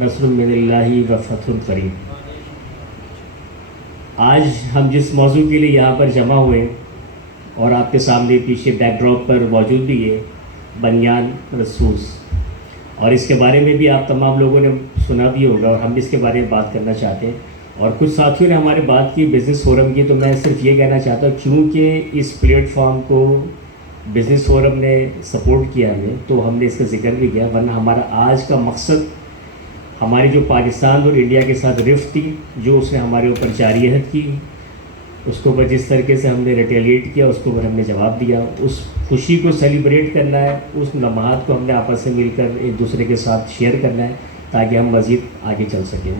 نصر من اللہ و فتح قریب۔ آج ہم جس موضوع کے لیے یہاں پر جمع ہوئے اور آپ کے سامنے پیچھے بیک ڈراپ پر موجود بھی ہے بنیان مرصوص، اور اس کے بارے میں بھی آپ تمام لوگوں نے سنا بھی ہوگا اور ہم بھی اس کے بارے میں بات کرنا چاہتے ہیں۔ اور کچھ ساتھیوں نے ہمارے بات کی بزنس فورم کی، تو میں صرف یہ کہنا چاہتا ہوں کیونکہ اس پلیٹ فارم کو بزنس فورم نے سپورٹ کیا ہمیں تو ہم نے اس کا ذکر بھی کیا، ورنہ ہمارا آج کا مقصد ہماری جو پاکستان اور انڈیا کے ساتھ رفت تھی، جو اس نے ہمارے اوپر جاری عہد کی، اس کے اوپر جس طریقے سے ہم نے ریٹیلیٹ کیا اس کے اوپر ہم نے جواب دیا، اس خوشی کو سیلیبریٹ کرنا ہے، اس لمحات کو ہم نے آپس سے مل کر ایک دوسرے کے ساتھ شیئر کرنا ہے تاکہ ہم مزید آگے چل سکیں۔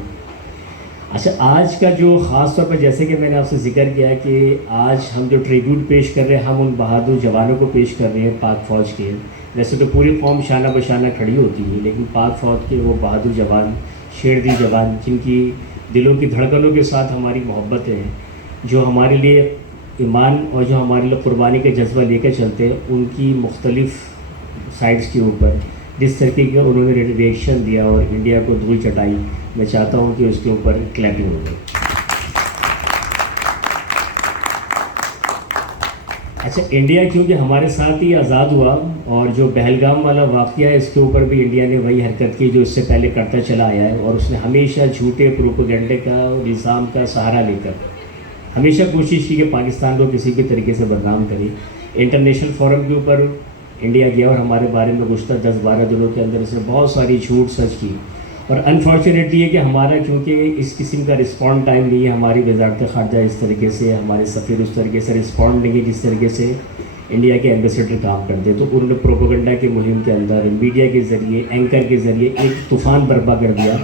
اچھا، آج کا جو خاص طور پر جیسے کہ میں نے آپ سے ذکر کیا کہ آج ہم جو ٹریبیوٹ پیش کر رہے ہیں، ہم ان بہادر جوانوں کو پیش کر رہے ہیں پاک فوج کے۔ ویسے تو پوری قوم شانہ بشانہ کھڑی ہوتی ہے، لیکن پاک فوج کے وہ بہادر جوان، شیر دل جوان، جن کی دلوں کی دھڑکنوں کے ساتھ ہماری محبت ہے، جو ہمارے لیے ایمان اور جو ہمارے لیے قربانی کا جذبہ لے کر چلتے ہیں، ان کی مختلف سائٹس کے اوپر جس طریقے کا انہوں نے ریئیکشن دیا اور انڈیا کو دھول چٹائی، میں چاہتا ہوں کہ اس کے اوپر کلیپنگ ہو جائے۔ اچھا، انڈیا کیونکہ ہمارے ساتھ ہی آزاد ہوا، اور جو پہلگام والا واقعہ ہے اس کے اوپر بھی انڈیا نے وہی حرکت کی جو اس سے پہلے کرتا چلا آیا ہے، اور اس نے ہمیشہ جھوٹے پروپیگنڈے کا اور الزام کا سہارا لے کر ہمیشہ کوشش کی کہ پاکستان کو کسی بھی طریقے سے بدنام کرے۔ انٹرنیشنل فورم کے اوپر انڈیا گیا اور ہمارے بارے میں گزشتہ 10-12 دنوں کے اندر اس نے بہت ساری جھوٹ سچ کی، اور انفارچونیٹلی ہے کہ ہمارا کیونکہ اس قسم کا رسپونڈ ٹائم نہیں ہے، ہماری وزارت خارجہ اس طریقے سے، ہمارے سفیر اس طریقے سے رسپونڈ نہیں ہے جس طریقے سے انڈیا کے ایمبیسڈر کام کرتے ہیں، تو انہوں نے پروپیگنڈا کی مہم کے اندر میڈیا کے ذریعے، اینکر کے ذریعے ایک طوفان برپا کر دیا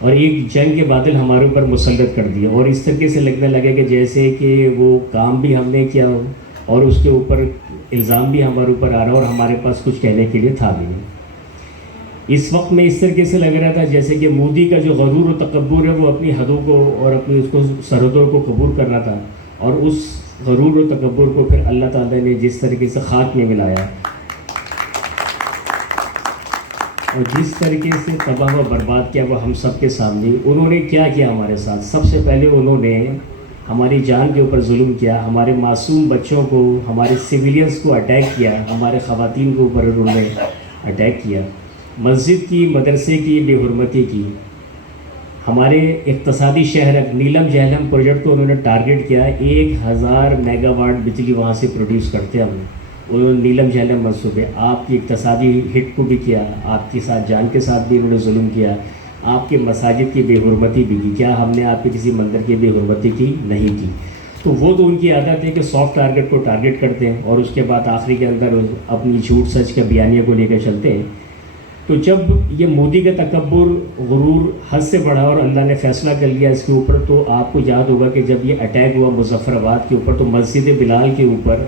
اور ایک جنگ کے بادل ہمارے اوپر مسلط کر دیا، اور اس طریقے سے لگنے لگے کہ جیسے کہ وہ کام بھی ہم نے کیا اور اس کے اوپر الزام بھی ہمارے اوپر آ رہا اور ہمارے پاس کچھ کہنے کے لیے تھا بھی نہیں۔ اس وقت میں اس طریقے سے لگ رہا تھا جیسے کہ مودی کا جو غرور و تکبر ہے وہ اپنی حدوں کو اور اپنی اس کو سرحدوں کو قبول کرنا تھا، اور اس غرور و تکبر کو پھر اللہ تعالیٰ نے جس طریقے سے خاک میں ملایا اور جس طریقے سے تباہ و برباد کیا وہ ہم سب کے سامنے۔ انہوں نے کیا کیا ہمارے ساتھ؟ سب سے پہلے انہوں نے ہماری جان کے اوپر ظلم کیا، ہمارے معصوم بچوں کو، ہمارے سویلینز کو اٹیک کیا، ہمارے خواتین کے اوپر انہوں نے اٹیک کیا، مسجد کی، مدرسے کی بے حرمتی کی، ہمارے اقتصادی شہر نیلم جہلم پروجیکٹ کو انہوں نے ٹارگٹ کیا، 1000 میگا واٹ بجلی وہاں سے پروڈیوس کرتے ہیں ہم، انہوں نے نیلم جہلم منصوبے، آپ کی اقتصادی ہٹ کو بھی کیا، آپ کے ساتھ جان کے ساتھ بھی انہوں نے ظلم کیا، آپ کے مساجد کی بے حرمتی بھی کی۔ کیا ہم نے آپ کے کسی مندر کی بے حرمتی کی؟ نہیں کی۔ تو وہ تو ان کی عادت ہے کہ سافٹ ٹارگٹ کو ٹارگٹ کرتے ہیں اور اس کے بعد آخری کے اندر اپنی جھوٹ سچ کا بیانیہ کو لے کر چلتے ہیں۔ تو جب یہ مودی کا تکبر، غرور حد سے بڑھا اور اللہ نے فیصلہ کر لیا اس کے اوپر، تو آپ کو یاد ہوگا کہ جب یہ اٹیک ہوا مظفر آباد کے اوپر تو مسجد بلال کے اوپر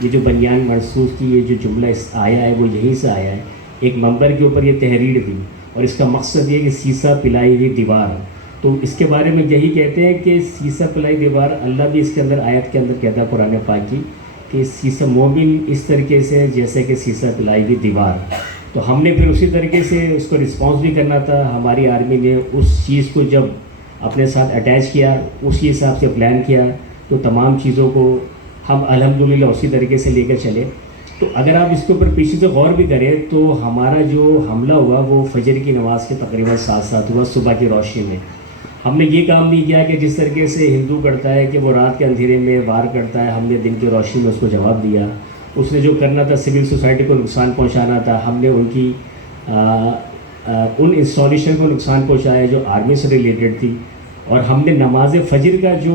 یہ جو بنیان مرصوص کی یہ جو جملہ آیا ہے وہ یہیں سے آیا ہے، ایک منبر کے اوپر یہ تحریر ہوئی، اور اس کا مقصد یہ کہ سیسہ پلائی ہوئی دیوار۔ تو اس کے بارے میں یہی کہتے ہیں کہ سیسہ پلائی دیوار، اللہ بھی اس کے اندر آیت کے اندر کہتا ہے قرآن پاک کی کہ سیسہ مومن اس طریقے سے جیسے کہ سیسہ پلائی ہوئی دیوار۔ تو ہم نے پھر اسی طریقے سے اس کو رسپانس بھی کرنا تھا۔ ہماری آرمی نے اس چیز کو جب اپنے ساتھ اٹیچ کیا، اسی حساب سے پلان کیا، تو تمام چیزوں کو ہم الحمدللہ اسی طریقے سے لے کر چلے۔ تو اگر آپ اس کے اوپر پیچھے سے غور بھی کریں تو ہمارا جو حملہ ہوا وہ فجر کی نماز کے تقریباً ساتھ ہوا، صبح کی روشنی میں۔ ہم نے یہ کام نہیں کیا کہ جس طریقے سے ہندو کرتا ہے کہ وہ رات کے اندھیرے میں وار کرتا ہے، ہم نے دن کی روشنی میں اس کو جواب دیا۔ اس نے جو کرنا تھا سول سوسائٹی کو نقصان پہنچانا تھا، ہم نے ان کی ان انسٹالیشن کو نقصان پہنچایا جو آرمی سے ریلیٹڈ تھی، اور ہم نے نماز فجر کا جو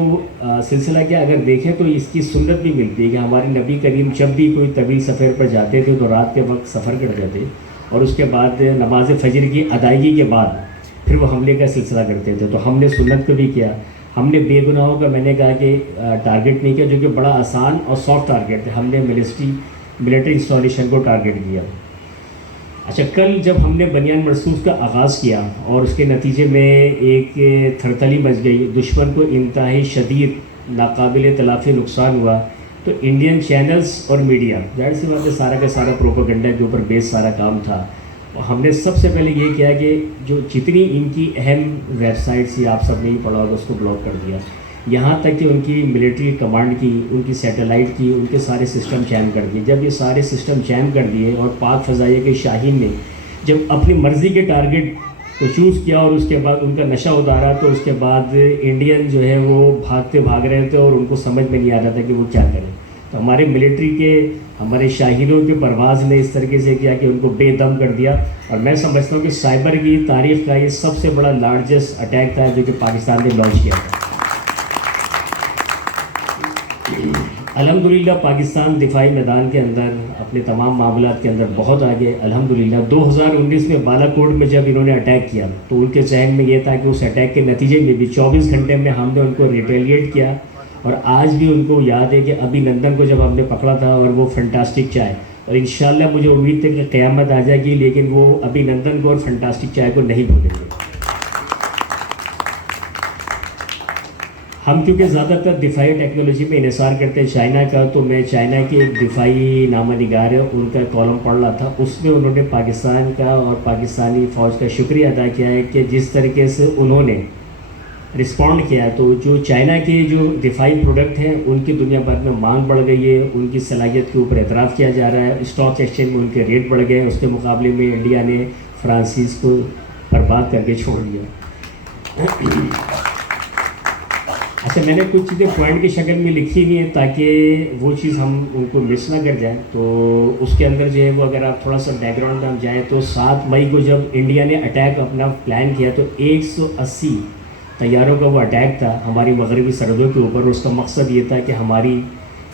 سلسلہ کیا اگر دیکھیں تو اس کی سنت بھی ملتی ہے کہ ہمارے نبی کریم جب بھی کوئی طویل سفر پر جاتے تھے تو رات کے وقت سفر کرتے تھے، اور اس کے بعد نماز فجر کی ادائیگی کے بعد پھر وہ حملے کا سلسلہ کرتے تھے۔ تو ہم نے سنت کو بھی کیا، ہم نے بے گناہوں کا میں نے کہا کہ ٹارگٹ نہیں کیا، جو کہ بڑا آسان اور سافٹ ٹارگٹ ہے، ہم نے ملٹری انسٹالیشن کو ٹارگٹ کیا۔ اچھا، کل جب ہم نے بنیان مرصوص کا آغاز کیا اور اس کے نتیجے میں ایک تھرتلی مچ گئی، دشمن کو انتہائی شدید ناقابل تلافی نقصان ہوا، تو انڈین چینلز اور میڈیا ظاہر سی بات ہے سارا کا سارا پروپیگنڈا کے اوپر بیس سارا کام تھا، ہم نے سب سے پہلے یہ کیا کہ جو جتنی ان کی اہم ویب سائٹس تھی آپ سب نے ہی پڑھا ہوگا اس کو بلاک کر دیا، یہاں تک کہ ان کی ملٹری کمانڈ کی، ان کی سیٹلائٹ کی، ان کے سارے سسٹم جیم کر دیے۔ جب یہ سارے سسٹم جیم کر دیے اور پاک فضائیہ کے شاہین نے جب اپنی مرضی کے ٹارگٹ کو چوز کیا اور اس کے بعد ان کا نشہ اتارا، تو اس کے بعد انڈین جو ہے وہ بھاگ رہے تھے اور ان کو سمجھ میں نہیں آ رہا تھا کہ وہ کیا کریں۔ تو ہمارے ملٹری کے، ہمارے شاہینوں کے پرواز نے اس طریقے سے کیا کہ ان کو بے دم کر دیا۔ اور میں سمجھتا ہوں کہ سائبر کی تاریخ کا یہ سب سے بڑا لارجسٹ اٹیک تھا جو کہ پاکستان نے لانچ کیا تھا۔ الحمدللہ پاکستان دفاعی میدان کے اندر اپنے تمام معاملات کے اندر بہت آگے الحمدللہ۔ 2019 میں بالا کوٹ میں جب انہوں نے اٹیک کیا تو ان کے ذہن میں یہ تھا کہ اس اٹیک کے نتیجے میں بھی 24 گھنٹے میں ہم نے ان کو ریٹیلیٹ کیا، اور آج بھی ان کو یاد ہے کہ ابھی نندن کو جب ہم نے پکڑا تھا اور وہ فنٹاسٹک چائے، اور انشاءاللہ مجھے امید ہے کہ قیامت آ جائے گی لیکن وہ ابھی نندن کو اور فنٹاسٹک چائے کو نہیں بھولیں گے۔ ہم کیونکہ زیادہ تر دفاعی ٹیکنالوجی میں انحصار کرتے ہیں چائنا کا، تو میں چائنا کے ایک دفاعی نامہ نگار ہے ان کا کالم پڑھ رہا تھا، اس میں انہوں نے پاکستان کا اور پاکستانی فوج کا شکریہ ادا کیا ہے کہ جس طریقے سے انہوں نے رسپونڈ کیا ہے، تو جو چائنا کے جو دفاعی پروڈکٹ ہیں ان کی دنیا بھر میں مانگ بڑھ گئی ہے، ان کی صلاحیت کے اوپر اعتراف کیا جا رہا ہے، اسٹاک ایکسچینج میں ان کے ریٹ بڑھ گئے ہیں، اس کے مقابلے میں انڈیا نے فرانسیس کو برباد کر کے چھوڑ دیا۔ اچھا، میں نے کچھ چیزیں پوائنٹ کی شکل میں لکھی ہوئی ہیں تاکہ وہ چیز ہم ان کو مس نہ کر جائیں، تو اس کے اندر جو ہے وہ اگر آپ تھوڑا سا بیک گراؤنڈ میں ہم جائیں تو 7 مئی کو جب انڈیا نے اٹیک اپنا پلان کیا تو 180 طیاروں کا وہ اٹیک تھا ہماری مغربی سرحدوں کے اوپر، اور اس کا مقصد یہ تھا کہ ہماری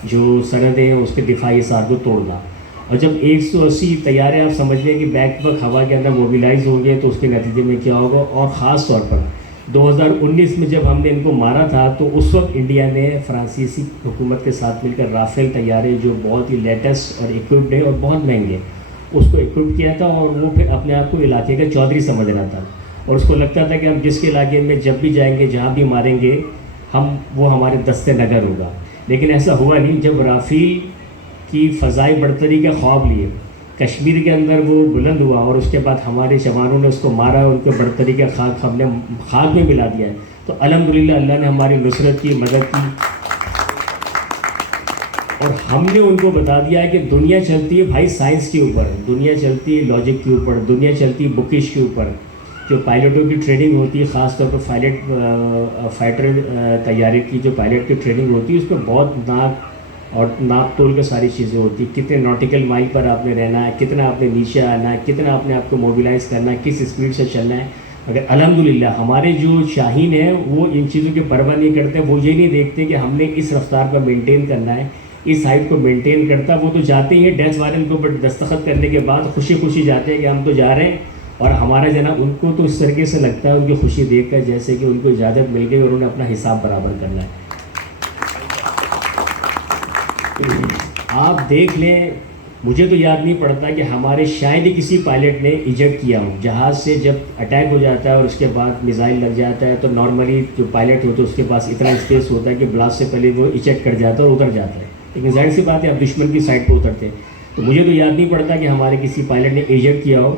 جو سرحدیں ہیں اس کے دفاعی حصار کو توڑنا۔ اور جب 180 طیارے آپ سمجھ لیں کہ بیک وقت ہوا کے اندر موبیلائز ہوں گے تو اس کے نتیجے میں کیا ہوگا، اور خاص طور پر 2019 میں جب ہم نے ان کو مارا تھا تو اس وقت انڈیا نے فرانسیسی حکومت کے ساتھ مل کر رافیل طیارے جو بہت ہی لیٹسٹ اور اکوپڈ ہیں اور بہت مہنگے، اس کو اکوپ کیا تھا، اور وہ پھر اپنے آپ کو علاقے کا چودھری سمجھ رہا تھا، اور اس کو لگتا تھا کہ ہم جس کے علاقے میں جب بھی جائیں گے جہاں بھی ماریں گے وہ ہمارے دست نگر ہوگا۔ لیکن ایسا ہوا نہیں۔ جب رافیل کی فضائی برتری کا خواب لیے کشمیر کے اندر وہ بلند ہوا اور اس کے بعد ہمارے جوانوں نے اس کو مارا اور ان کے برتری کا خاک ہم نے خاک میں ملا دیا ہے، تو الحمدللہ اللہ نے ہماری نصرت کی، مدد کی، اور ہم نے ان کو بتا دیا ہے کہ دنیا چلتی ہے بھائی سائنس کے اوپر، دنیا چلتی ہے لاجک کے اوپر، دنیا چلتی ہے بکش کے اوپر۔ جو پائلٹوں کی ٹریننگ ہوتی ہے، خاص طور پر فائٹر طیارے کی جو پائلٹ کی ٹریننگ ہوتی ہے، اس میں بہت ناپ تول کے ساری چیزیں ہوتی ہیں، کتنے ناٹیکل مائل پر آپ نے رہنا ہے، کتنا آپ نے نیچے آنا ہے، کتنا آپ نے آپ کو موبیلائز کرنا ہے، کس اسپیڈ سے چلنا ہے۔ مگر الحمدللہ ہمارے جو شاہین ہیں وہ ان چیزوں کی پرواہ نہیں کرتے، وہ یہ نہیں دیکھتے کہ ہم نے اس رفتار پر مینٹین کرنا ہے، اس ہائٹ کو مینٹین کرتا، وہ تو جاتے ہی ہیں ڈیتھ وارنٹ کے اوپر دستخط کرنے کے بعد خوشی خوشی جاتے ہیں کہ ہم تو جا رہے ہیں، اور ہمارا جناب ان کو تو اس طریقے سے لگتا ہے ان کی خوشی دیکھ کر جیسے کہ ان کو اجازت مل گئی اور انہوں نے اپنا حساب برابر کرنا ہے۔ آپ دیکھ لیں، مجھے تو یاد نہیں پڑتا کہ ہمارے شاید ہی کسی پائلٹ نے ایجیکٹ کیا ہو جہاز سے۔ جب اٹیک ہو جاتا ہے اور اس کے بعد میزائل لگ جاتا ہے تو نارملی جو پائلٹ ہوتے ہیں اس کے پاس اتنا اسپیس ہوتا ہے کہ بلاسٹ سے پہلے وہ ایجیکٹ کر جاتا ہے اور اتر جاتا ہے، لیکن ظاہر سی بات ہے آپ دشمن کی سائڈ پہ اترتے ہیں۔ تو مجھے تو یاد نہیں پڑتا کہ ہمارے کسی پائلٹ نے ایجیکٹ کیا ہو۔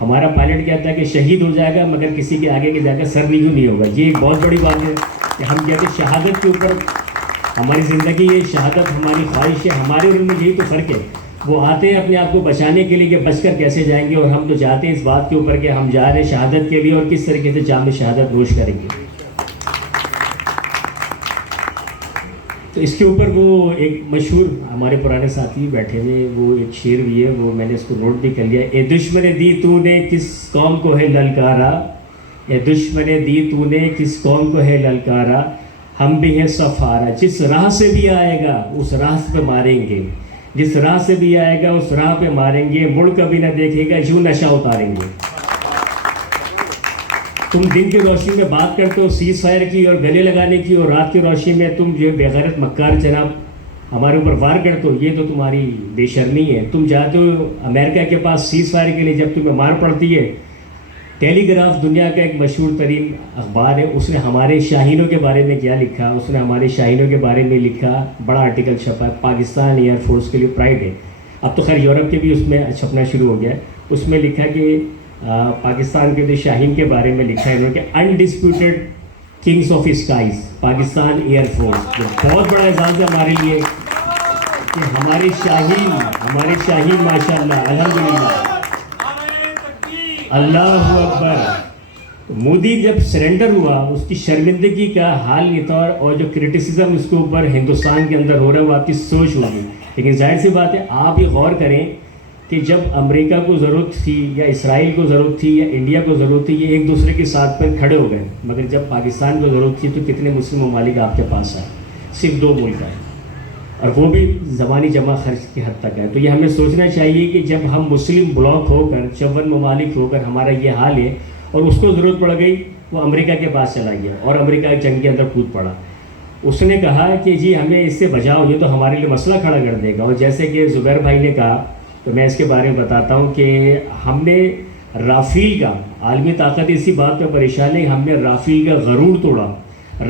ہمارا پائلٹ کہتا ہے کہ شہید ہو جائے گا مگر کسی کے آگے کے جا کر سر نہیں ہوگا۔ یہ ایک بہت بڑی بات ہے کہ ہم کہتے ہیں شہادت کے اوپر ہماری زندگی ہے، شہادت ہماری خواہش ہے، ہمارے ان میں یہی تو فرق ہے۔ وہ آتے ہیں اپنے آپ کو بچانے کے لیے کہ بچ کر کیسے جائیں گے، اور ہم تو جاتے ہیں اس بات کے اوپر کہ ہم جا رہے ہیں شہادت کے لیے اور کس طریقے سے جام شہادت نوش کریں گے۔ تو اس کے اوپر وہ ایک مشہور ہمارے پرانے ساتھی بیٹھے ہوئے، وہ ایک شعر بھی ہے، وہ میں نے اس کو نوٹ بھی کر لیا۔ اے دشمن دی تو نے کس قوم کو ہے للکارا، اے دشمن دی تو نے کس قوم کو ہے للکارا، ہم بھی ہیں سفارا، جس راہ سے بھی آئے گا اس راہ پہ ماریں گے، جس راہ سے بھی آئے گا اس راہ پہ ماریں گے، مڑ کبھی نہ دیکھے گا جو نشہ اتاریں گے۔ تم دن کی روشنی میں بات کرتے ہو سیز فائر کی اور گلے لگانے کی، اور رات کی روشنی میں تم جو بے غیرت مکار جناب ہمارے اوپر وار کرتے ہو، یہ تو تمہاری بے شرمی ہے۔ تم جاتے ہو امریکہ کے پاس سیز فائر کے لیے، جب تمہیں مار پڑتی ہے۔ ٹیلی گراف دنیا کا ایک مشہور ترین اخبار ہے، اس نے ہمارے شاہینوں کے بارے میں کیا لکھا، اس نے ہمارے شاہینوں کے بارے میں لکھا، بڑا آرٹیکل چھپا ہے، پاکستان ایئر فورس کے لیے پرائڈ ہے۔ اب تو خیر یورپ کے بھی اس میں چھپنا شروع ہو گیا ہے۔ اس میں لکھا کہ پاکستان کے جو شاہین کے بارے میں لکھا ہے انہوں نے کہ undisputed kings of skies Pakistan air force, جو بہت بڑا اعزاز ہے ہمارے لیے کہ ہمارے شاہین ماشاء اللہ الحمدللہ اللہ اکبر۔ مودی جب سرنڈر ہوا اس کی شرمندگی کا حال یہ تھا، اور جو کرٹیسزم اس کے اوپر ہندوستان کے اندر ہو رہا ہے وہ آپ کی سوچ ہوگی، لیکن ظاہر سی بات ہے آپ یہ غور کریں کہ جب امریکہ کو ضرورت تھی یا اسرائیل کو ضرورت تھی یا انڈیا کو ضرورت تھی، یہ ایک دوسرے کے ساتھ پر کھڑے ہو گئے، مگر جب پاکستان کو ضرورت تھی تو کتنے مسلم ممالک آپ کے پاس آئے؟ صرف 2 ملک آئے، اور وہ بھی زبانی جمع خرچ کی حد تک ہے۔ تو یہ ہمیں سوچنا چاہیے کہ جب ہم مسلم بلاک ہو کر 54 ممالک ہو کر ہمارا یہ حال ہے، اور اس کو ضرورت پڑ گئی وہ امریکہ کے پاس چلا گیا اور امریکہ جنگ کے اندر کود پڑا، اس نے کہا کہ جی ہمیں اس سے بچاؤ، یہ تو ہمارے لیے مسئلہ کھڑا کر دے گا۔ اور جیسے کہ زبیر بھائی نے کہا تو میں اس کے بارے میں بتاتا ہوں کہ ہم نے رافیل کا، عالمی طاقت اسی بات پہ پریشان ہے، ہم نے رافیل کا غرور توڑا۔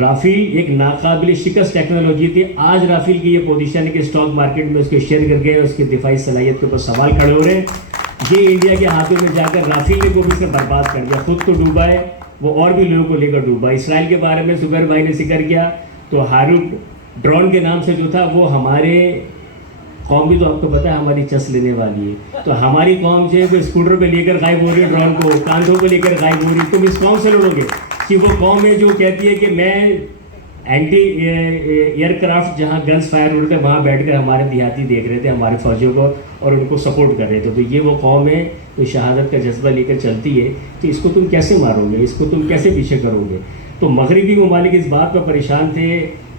رافیل ایک ناقابل شکست ٹیکنالوجی تھی، آج رافیل کی یہ پوزیشن ہے کہ اسٹاک مارکیٹ میں اس کے شیئر کر گئے، اس کی دفاعی صلاحیت کے اوپر سوال کھڑے ہو رہے ہیں۔ یہ انڈیا کے ہاتھوں میں جا کر رافیل نے کو بھی اس نے برباد کر دیا، خود تو ڈوبا ہے وہ اور بھی لوگوں کو لے کر ڈوبا۔ اسرائیل کے بارے میں زبیر بھائی نے ذکر کیا تو ہاروٹ ڈرون کے نام سے جو تھا وہ ہمارے قوم بھی تو آپ کو پتہ ہے ہماری چس لینے والی ہے، تو ہماری قوم جو ہے وہ اسکوٹر پہ لے کر غائب ہو رہی ہے، ڈرون کو کاندھوں پہ لے کر غائب ہو رہی ہے۔ تم اس قوم سے لڑو گے کہ وہ قوم ہے جو کہتی ہے کہ میں اینٹی ایئر کرافٹ جہاں گنز فائر ہو رہے تھے وہاں بیٹھ کر ہمارے دیہاتی دیکھ رہے تھے ہمارے فوجیوں کو اور ان کو سپورٹ کر رہے تھے، تو یہ وہ قوم ہے جو شہادت کا جذبہ لے کر چلتی ہے، تو اس کو تم کیسے مارو گے، اس کو تم کیسے پیچھے کرو گے؟ تو مغربی ممالک اس بات پر پریشان تھے،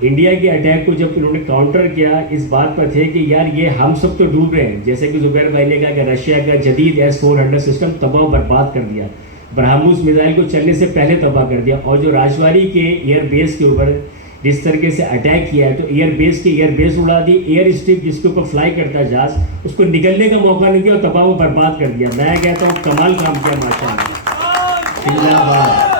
انڈیا کے اٹیک کو جب انہوں نے کاؤنٹر کیا اس بات پر تھے کہ یار یہ ہم سب تو ڈوب رہے ہیں، جیسے کہ زبیر بھائی نے کہا کہ رشیا کا جدید S-400 سسٹم تباہ و برباد کر دیا، برہموس میزائل کو چلنے سے پہلے تباہ کر دیا، اور جو راجواری کے ایئر بیس کے اوپر جس طریقے سے اٹیک کیا ہے تو ایئر بیس اڑا دی، ایئر اسٹرپ جس کے اوپر فلائی کرتا ہے جہاز اس کو نکلنے کا موقع نہیں دیا اور تباہ و برباد کر دیا۔ میں کہتا ہوں کمال کام کیا ماشاءاللہ، زندہ باد۔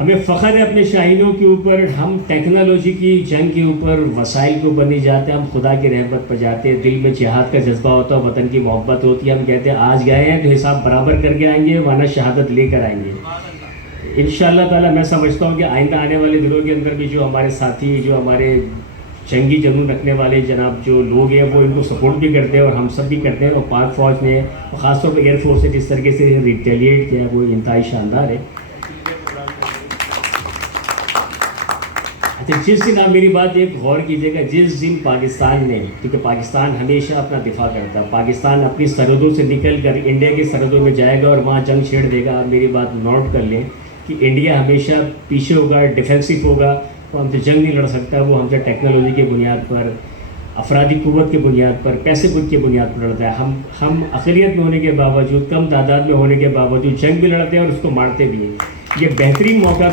ہمیں فخر ہے اپنے شاہینوں کے اوپر، ہم ٹیکنالوجی کی جنگ کے اوپر وسائل کو بنے جاتے ہیں، ہم خدا کی رحمت پر جاتے ہیں، دل میں جہاد کا جذبہ ہوتا ہے، وطن کی محبت ہوتی ہے، ہم کہتے ہیں آج گئے ہیں تو حساب برابر کر کے آئیں گے ورنہ شہادت لے کر آئیں گے انشاءاللہ تعالیٰ۔ میں سمجھتا ہوں کہ آئندہ آنے والے دنوں کے اندر بھی جو ہمارے ساتھی، جو ہمارے جنگی جنون رکھنے والے جناب جو لوگ ہیں وہ ان کو سپورٹ بھی کرتے ہیں اور ہم سب بھی کرتے ہیں، اور پاک فوج نے خاص طور پہ ایئر فورس نے جس طریقے سے ریٹیلیٹ کیا وہ انتہائی شاندار ہے۔ اچھا جس دن آپ میری بات ایک غور کیجیے گا، جس دن پاکستان نے، کیونکہ پاکستان ہمیشہ اپنا دفاع کرتا ہے، پاکستان اپنی سرحدوں سے نکل کر انڈیا کی سرحدوں میں جائے گا اور وہاں جنگ چھیڑ دے گا، آپ میری بات نوٹ کر لیں کہ انڈیا ہمیشہ پیچھے ہوگا، ڈیفینسو ہوگا، وہ ہم سے جنگ نہیں لڑ سکتا، وہ ہم سے ٹیکنالوجی کی بنیاد پر، افرادی قوت کی بنیاد پر، پیسے کی بنیاد پر لڑتا ہے۔ ہم اقلیت میں ہونے کے باوجود، کم تعداد میں ہونے کے باوجود جنگ بھی لڑتے ہیں اور اس کو مارتے بھی ہیں۔ یہ بہترین موقع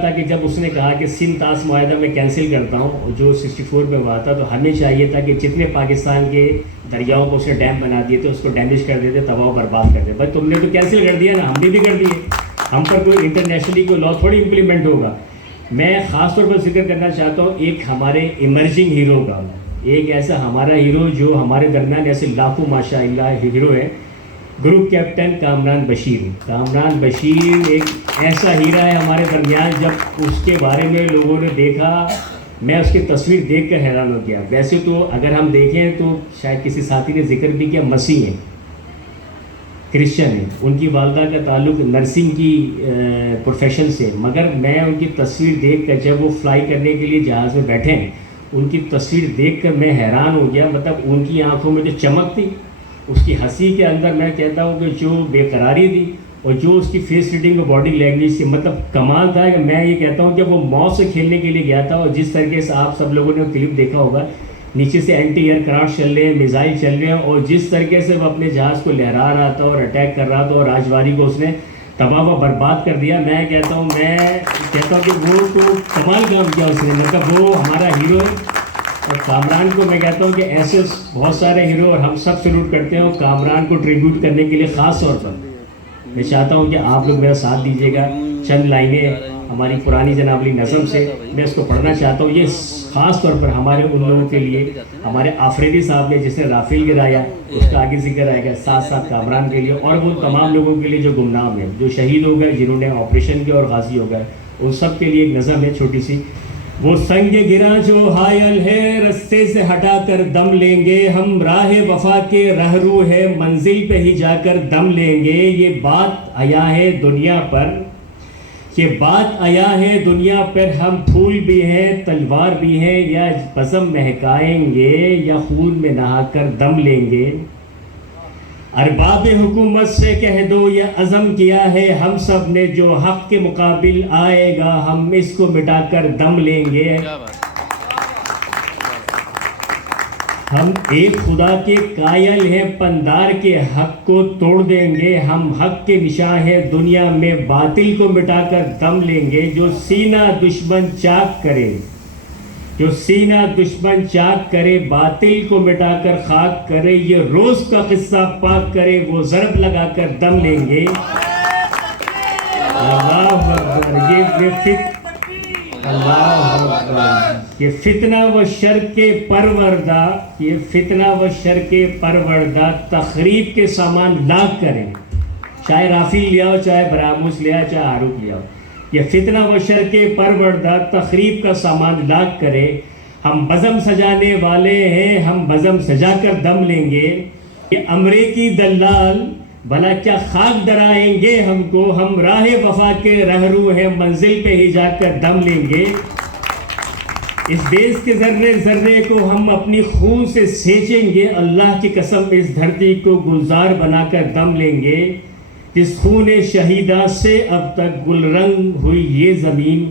تھا کہ جب اس نے کہا کہ سندھ طاس معاہدہ میں کینسل کرتا ہوں جو 64 میں ہوا تھا، تو ہمیں چاہیے تھا کہ جتنے پاکستان کے دریاؤں کو اس نے ڈیم بنا دیے تھے اس کو ڈیمیج کر دیتے، تباہ و برباد کر دیتے۔ بھائی تم نے تو کینسل کر دیا نا، ہم نے بھی کر دیے، ہم پر کوئی انٹرنیشنلی کوئی لا تھوڑی امپلیمنٹ ہوگا۔ میں خاص طور پر ذکر کرنا چاہتا ہوں ایک ہمارے ایمرجنگ ہیرو کا، ایک ایسا ہمارا ہیرو جو ہمارے درمیان ایسے لاکھوں ماشاء اللہ ہیرو ہے، گروپ کیپٹن کامران بشیر۔ کامران بشیر ایک ایسا ہیرا ہے ہمارے درمیان، جب اس کے بارے میں لوگوں نے دیکھا میں اس کی تصویر دیکھ کر حیران ہو گیا۔ ویسے تو اگر ہم دیکھیں تو شاید کسی ساتھی نے ذکر بھی کیا، مسیح ہیں، کرسچن ہیں، ان کی والدہ کا تعلق نرسنگ کی پروفیشن سے، مگر میں ان کی تصویر دیکھ کر جب وہ فلائی کرنے کے لیے جہاز میں بیٹھے ہیں ان کی تصویر دیکھ کر میں حیران ہو گیا۔ مطلب ان کی آنکھوں میں جو چمک تھی، اس کی ہنسی کے اندر میں کہتا ہوں کہ جو بے قراری تھی اور جو اس کی فیس ریڈنگ اور باڈی لینگویج سے مطلب کمال تھا، کہ میں یہ کہتا ہوں کہ وہ موت سے کھیلنے کے لیے گیا تھا، اور جس طریقے سے آپ سب لوگوں نے کلپ دیکھا ہوگا نیچے سے اینٹی ایئر کرافٹ چل رہے ہیں، میزائل چل رہے ہیں، اور جس طریقے سے وہ اپنے جہاز کو لہرا رہا تھا اور اٹیک کر رہا تھا اور راجواری کو اس نے تباہ و برباد کر دیا۔ میں کہتا ہوں کہ وہ تو کمال کام کیا اس نے، مطلب وہ ہمارا ہیرو ہے۔ اور کامران کو میں کہتا ہوں کہ ایسے بہت سارے ہیرو اور ہم سب سلوٹ کرتے ہیں، اور کامران کو ٹریبیوٹ کرنے کے لیے خاص طور پر میں چاہتا ہوں کہ آپ لوگ میرا ساتھ دیجیے گا، چند لائنیں ہماری پرانی جناب علی نظم سے میں اس کو پڑھنا چاہتا ہوں. یہ خاص طور پر ہمارے ان لوگوں کے لیے، ہمارے آفریدی صاحب نے جس نے رافیل گرایا اس کا آگے ذکر آئے گا، ساتھ ساتھ کامران کے لیے اور وہ تمام لوگوں کے لیے جو گمنام ہیں، جو شہید ہو گئے، جنہوں نے آپریشن کیا اور غازی ہو گئے، ان سب کے لیے ایک نظم ہے چھوٹی سی. وہ سنگ گرا جو حائل ہے رستے سے ہٹا کر دم لیں گے، ہم راہ وفا کے رہرو ہے منزل پہ ہی جا کر دم لیں گے. یہ بات آیا ہے دنیا پر، یہ بات آیا ہے دنیا پر، ہم پھول بھی ہیں تلوار بھی ہیں، یا بزم مہکائیں گے یا خون میں نہا کر دم لیں گے. ارباب حکومت سے کہہ دو یہ عزم کیا ہے ہم سب نے، جو حق کے مقابل آئے گا ہم اس کو مٹا کر دم لیں گے. ہم ایک خدا کے قائل ہیں پندار کے حق کو توڑ دیں گے، ہم حق کے نشاں ہیں دنیا میں باطل کو مٹا کر دم لیں گے. جو سینہ دشمن چاک کرے، جو سینہ دشمن چاک کرے، باطل کو مٹا کر خاک کرے، یہ روز کا قصہ پاک کرے، وہ ضرب لگا کر دم لیں گے. اللہ اکبر. یہ فتنہ و شر کے پروردہ، یہ فتنہ و شر کے پروردہ تخریب کے سامان لاکھ کریں، چاہے رافیل لے آؤ، چاہے براموس لے آؤ، چاہے عاروق لے آؤ. یہ فتنہ و شر کے پروردہ تخریب کا سامان لاکھ کرے، ہم بزم سجانے والے ہیں، ہم بزم سجا کر دم لیں گے. یہ امریکی دلال بھلا کیا خاک ڈرائیں گے ہم کو، ہم راہ وفا کے رہرو ہیں منزل پہ ہی جا کر دم لیں گے. اس دیش کے ذرے ذرے کو ہم اپنی خون سے سینچیں گے، اللہ کی قسم اس دھرتی کو گلزار بنا کر دم لیں گے. جس خون شہیداں سے اب تک گل رنگ ہوئی یہ زمین،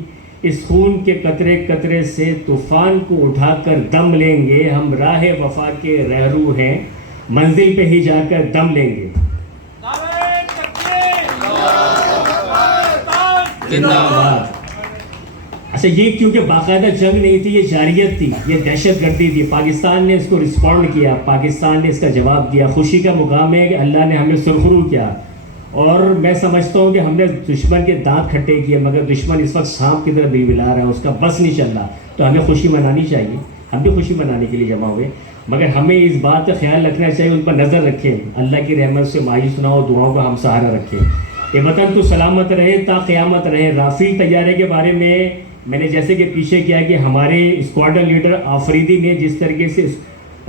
اس خون کے قطرے قطرے سے طوفان کو اٹھا کر دم لیں گے. ہم راہ وفا کے رہرو ہیں منزل پہ ہی جا کر دم لیں گے. اچھا، یہ کیونکہ باقاعدہ جنگ نہیں تھی، یہ جاریت تھی، یہ دہشت گردی تھی. پاکستان نے اس کو رسپونڈ کیا، پاکستان نے اس کا جواب دیا. خوشی کا مقام ہے کہ اللہ نے ہمیں سرخرو کیا، اور میں سمجھتا ہوں کہ ہم نے دشمن کے دانت کھٹے کیے، مگر دشمن اس وقت سانپ کی طرح بل بلا رہا ہے، اس کا بس نہیں چل رہا. تو ہمیں خوشی منانی چاہیے، ہم بھی خوشی منانے کے لیے جمع ہوئے، مگر ہمیں اس بات کا خیال رکھنا چاہیے، ان پر نظر رکھیں، اللہ کی رحمت سے مایوس نہ ہو، دعاؤں کا ہم سہارا رکھیں. یہ وطن تو سلامت رہے تا قیامت رہے. رافیل طیارے کے بارے میں نے جیسے کہ پیچھے کیا کہ ہمارے اسکواڈرن لیڈر آفریدی نے جس طریقے سے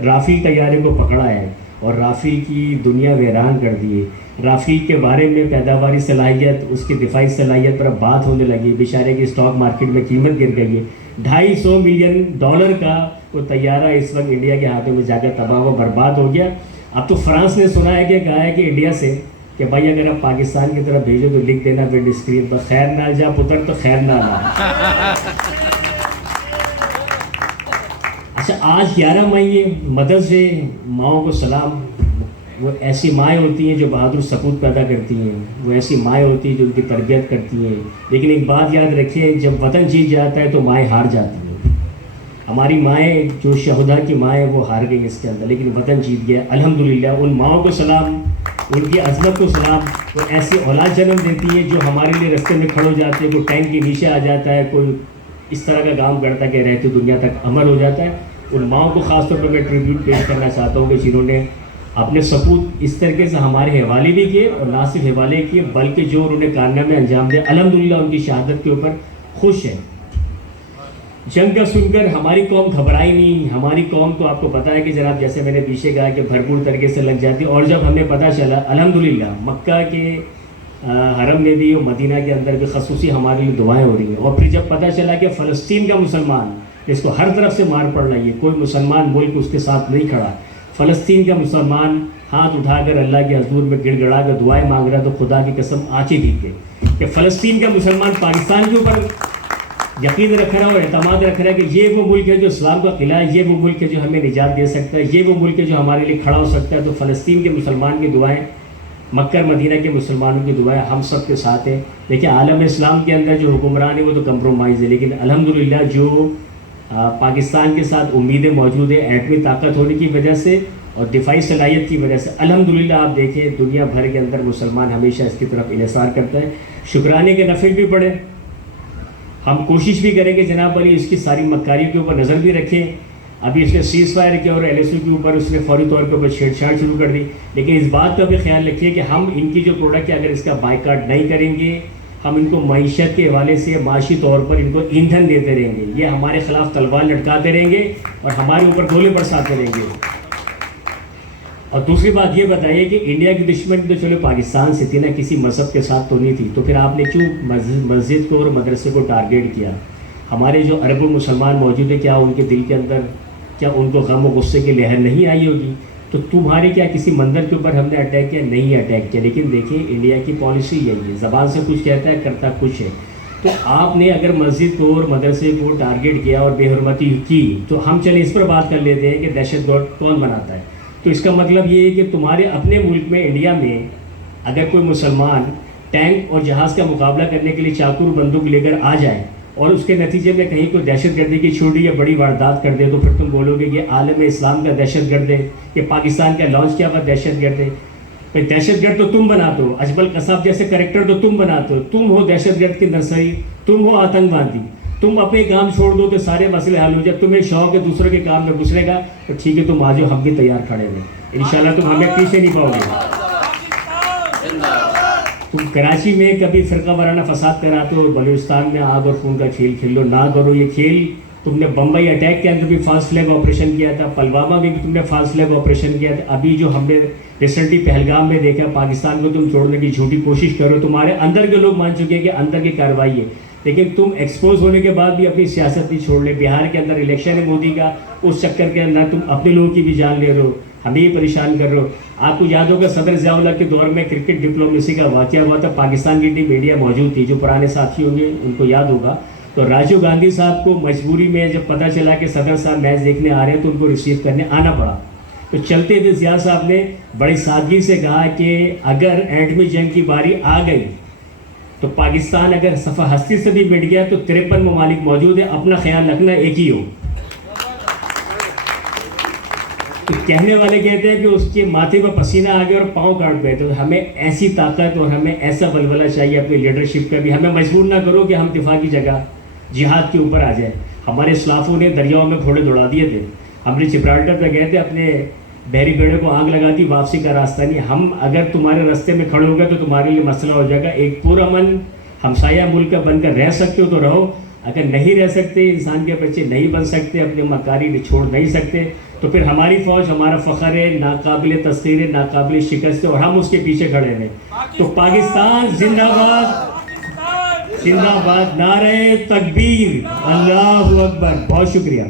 رافیل طیارے کو پکڑا ہے اور رافیل کی دنیا ویران کر دی ہے. رافیل کے بارے میں پیداواری صلاحیت، اس کی دفاعی صلاحیت پر اب بات ہونے لگی. بیچارے کی اسٹاک مارکیٹ میں قیمت گر گئی ہے. $250 ملین کا وہ طیارہ اس وقت انڈیا کے ہاتھوں میں جا کر تباہ و برباد ہو گیا. اب تو فرانس نے سنا ہے کہ کہا ہے کہ انڈیا سے کہ بھائی اگر آپ پاکستان کی طرف بھیجو تو لکھ دینا ونڈ اسکرین پر، خیر نہ جا پتر تو خیر نہ آ. اچھا، آج 11 مئی مدرس ڈے. ماؤں کو سلام. وہ ایسی مائیں ہوتی ہیں جو بہادر سپوت پیدا کرتی ہیں، وہ ایسی مائیں ہوتی ہیں جو ان کی تربیت کرتی ہیں. لیکن ایک بات یاد رکھیں، جب وطن جیت جاتا ہے تو مائیں ہار جاتی ہیں. ہماری مائیں جو شہداء کی مائیں وہ ہار گئیں اس کے اندر، لیکن وطن جیت گیا الحمدللہ. ان ماؤں کو سلام، ان کی عظمت کو سلام. وہ ایسی اولاد جنم دیتی ہے جو ہمارے لیے رستے میں کھڑ ہو جاتی ہے. کوئی ٹینک کے نیچے آ جاتا ہے، کوئی اس طرح کا کام کرتا ہے کہ رہتی دنیا تک عمل ہو جاتا ہے. ان ماؤں کو خاص طور پر میں ٹریبیوٹ پیش کرنا چاہتا ہوں کہ جنہوں نے اپنے سپوت اس طریقے سے ہمارے حوالے بھی کیے، اور نہ صرف حوالے کیے بلکہ جو انہوں نے کارنامے انجام دیا الحمدللہ ان کی شہادت کے اوپر خوش ہیں. جنگ کا سن کر ہماری قوم گھبرائی نہیں. ہماری قوم تو آپ کو پتہ ہے کہ جناب جیسے میں نے پیچھے کہا کہ بھرپور طریقے سے لگ جاتی. اور جب ہمیں پتہ چلا الحمدللہ مکہ کے حرم میں بھی اور مدینہ کے اندر بھی خصوصی ہمارے لیے دعائیں ہو رہی ہیں. اور پھر جب پتہ چلا کہ فلسطین کا مسلمان جس کو ہر طرف سے مار پڑ رہی ہے، کوئی مسلمان ملک اس کے ساتھ نہیں کھڑا، فلسطین کا مسلمان ہاتھ اٹھا کر اللہ کے حضور میں گڑ گڑا کر دعائیں مانگ رہا، تو خدا کی قسم آنچیں بھیگ گئی کہ فلسطین کا مسلمان پاکستان کے اوپر یقین رکھ رہا ہے اور اعتماد رکھ رہا ہے کہ یہ وہ ملک ہے جو اسلام کا قلعہ ہے، یہ وہ ملک ہے جو ہمیں نجات دے سکتا ہے، یہ وہ ملک ہے جو ہمارے لیے کھڑا ہو سکتا ہے. تو فلسطین کے مسلمان کی دعائیں، مکہ مدینہ کے مسلمانوں کی دعائیں ہم سب کے ساتھ ہیں. دیکھیں عالم اسلام کے اندر جو حکمران ہے وہ تو کمپرومائز ہے، لیکن الحمدللہ جو پاکستان کے ساتھ امیدیں موجود ہیں ایٹمی طاقت ہونے کی وجہ سے اور دفاعی صلاحیت کی وجہ سے، الحمدللہ آپ دیکھیں دنیا بھر کے اندر مسلمان ہمیشہ اس کی طرف انحصار کرتا ہے. شکرانے کے نفل بھی پڑھیں. ہم کوشش بھی کریں گے جناب علی اس کی ساری مکاریوں کے اوپر نظر بھی رکھیں. ابھی اس نے سیز فائر کیا اور LSU کے اوپر اس نے فوری طور کے اوپر چھیڑ چھاڑ شروع کر دی. لیکن اس بات کا بھی خیال رکھیے کہ ہم ان کی جو پروڈکٹ ہے اگر اس کا بائیکاٹ نہیں کریں گے, ہم ان کو معیشت کے حوالے سے معاشی طور پر ان کو ایندھن دیتے رہیں گے, یہ ہمارے خلاف تلوار لٹکاتے رہیں گے اور ہمارے اوپر گولے برساتے رہیں گے. اور دوسری بات یہ بتائیے کہ انڈیا کی دشمن تو چلو پاکستان سے تھی نا, کسی مذہب کے ساتھ تو نہیں تھی, تو پھر آپ نے کیوں مسجد کو اور مدرسے کو ٹارگیٹ کیا؟ ہمارے جو عرب مسلمان موجود ہیں, کیا ان کے دل کے اندر کیا ان کو غم و غصے کی لہر نہیں آئی ہوگی؟ تو تمہارے کیا کسی مندر کے اوپر ہم نے اٹیک کیا؟ نہیں اٹیک کیا. لیکن دیکھیں انڈیا کی پالیسی یہی ہے, زبان سے کچھ کہتا ہے کرتا کچھ ہے. تو آپ نے اگر مسجد کو اور مدرسے کو ٹارگیٹ کیا اور بے حرمتی کی, تو ہم چلے اس پر بات کر لیتے ہیں کہ دہشت گرد کون بناتا ہے. تو اس کا مطلب یہ ہے کہ تمہارے اپنے ملک میں انڈیا میں اگر کوئی مسلمان ٹینک اور جہاز کا مقابلہ کرنے کے لیے چاقو اور بندوق لے کر آ جائے اور اس کے نتیجے میں کہیں کوئی دہشت گردی کی چھوٹی یا بڑی واردات کر دے, تو پھر تم بولو گے یہ عالم اسلام کا دہشت گرد ہے, کہ پاکستان کا لانچ کیا ہوا دہشت گرد ہے. بھائی دہشت گرد تو تم بناتے ہو, اجمل قصاب جیسے کریکٹر تو تم بناتے ہو, تم ہو دہشت گرد کی نرسری, تم ہو آتنک بازی. تم اپنے کام چھوڑ دو تو سارے مسئلے حل ہو جائے. تمہیں شوق ہے دوسرے کے کام میں گھسنے کا, تو ٹھیک ہے تم آ جاؤ, ہم بھی تیار کھڑے ہیں. انشاءاللہ تم ہمیں پیچھے نہیں پاؤ گے. تم کراچی میں کبھی فرقہ وارانہ فساد کراتے ہو, بلوچستان میں آگ اور خون کا کھیل کھیل لو, نہ کرو یہ کھیل. تم نے بمبئی اٹیک کے اندر بھی فاسٹ فلیگ آپریشن کیا تھا, پلوامہ میں بھی تم نے فاسٹ فلیگ آپریشن کیا تھا. ابھی جو ہم نے ریسنٹلی پہلگام میں دیکھا, پاکستان کو تم چھوڑنے کی جھوٹی کوشش کرو. تمہارے اندر کے لوگ مان چکے ہیں کہ اندر کی کارروائی ہے, لیکن تم ایکسپوز ہونے کے بعد بھی اپنی سیاست نہیں چھوڑ لے. بہار کے اندر الیکشن ہے مودی کا, اس چکر کے اندر تم اپنے لوگوں کی بھی جان لے رہے ہو, ہمیں ہی پریشان کر رہے ہو. آپ کو یاد ہوگا صدر ضیاء الحق کے دور میں کرکٹ ڈپلومیسی کا واقعہ ہوا تھا, پاکستان کی ٹیم انڈیا موجود تھی, جو پرانے ساتھی ہوں گے ان کو یاد ہوگا. تو راجیو گاندھی صاحب کو مجبوری میں جب پتہ چلا کہ صدر صاحب میچ دیکھنے آ رہے ہیں تو ان کو ریسیو کرنے آنا پڑا. تو چلتے تھے ضیاء صاحب نے بڑی سادگی سے کہا کہ اگر ایٹمی جنگ کی باری آ گئی تو پاکستان اگر صفحہ ہستی سے بھی مٹ گیا تو 53 ممالک موجود ہیں, اپنا خیال رکھنا ایک ہی ہو. تو کہنے والے کہتے ہیں کہ اس کے ماتھے پہ پسینہ آ گیا اور پاؤں کاٹ گئے. تو ہمیں ایسی طاقت اور ہمیں ایسا ولولہ چاہیے اپنی لیڈرشپ کا بھی. ہمیں مجبور نہ کرو کہ ہم دفاع کی جگہ جہاد کے اوپر آ جائیں. ہمارے اسلافوں نے دریاؤں میں گھوڑے دوڑا دیے تھے, ہم نے جبرالٹر پہ گئے تھے, اپنے بحری بیڑے کو آگ لگا دی, واپسی کا راستہ نہیں. ہم اگر تمہارے راستے میں کھڑے ہو گئے تو تمہارے لیے مسئلہ ہو جائے گا. ایک پرامن ہمسایہ ملک کا بن کر رہ سکتے ہو تو رہو, اگر نہیں رہ سکتے, انسان کے بچے نہیں بن سکتے, اپنے مکاری چھوڑ نہیں سکتے, تو پھر ہماری فوج ہمارا فخر ہے, ناقابل تسخیر ہے, ناقابل شکست ہے, اور ہم اس کے پیچھے کھڑے ہیں. تو پاکستان زندہ باد, زندہ باد, نعرہ تکبیر, اللہ اکبر. بہت شکریہ.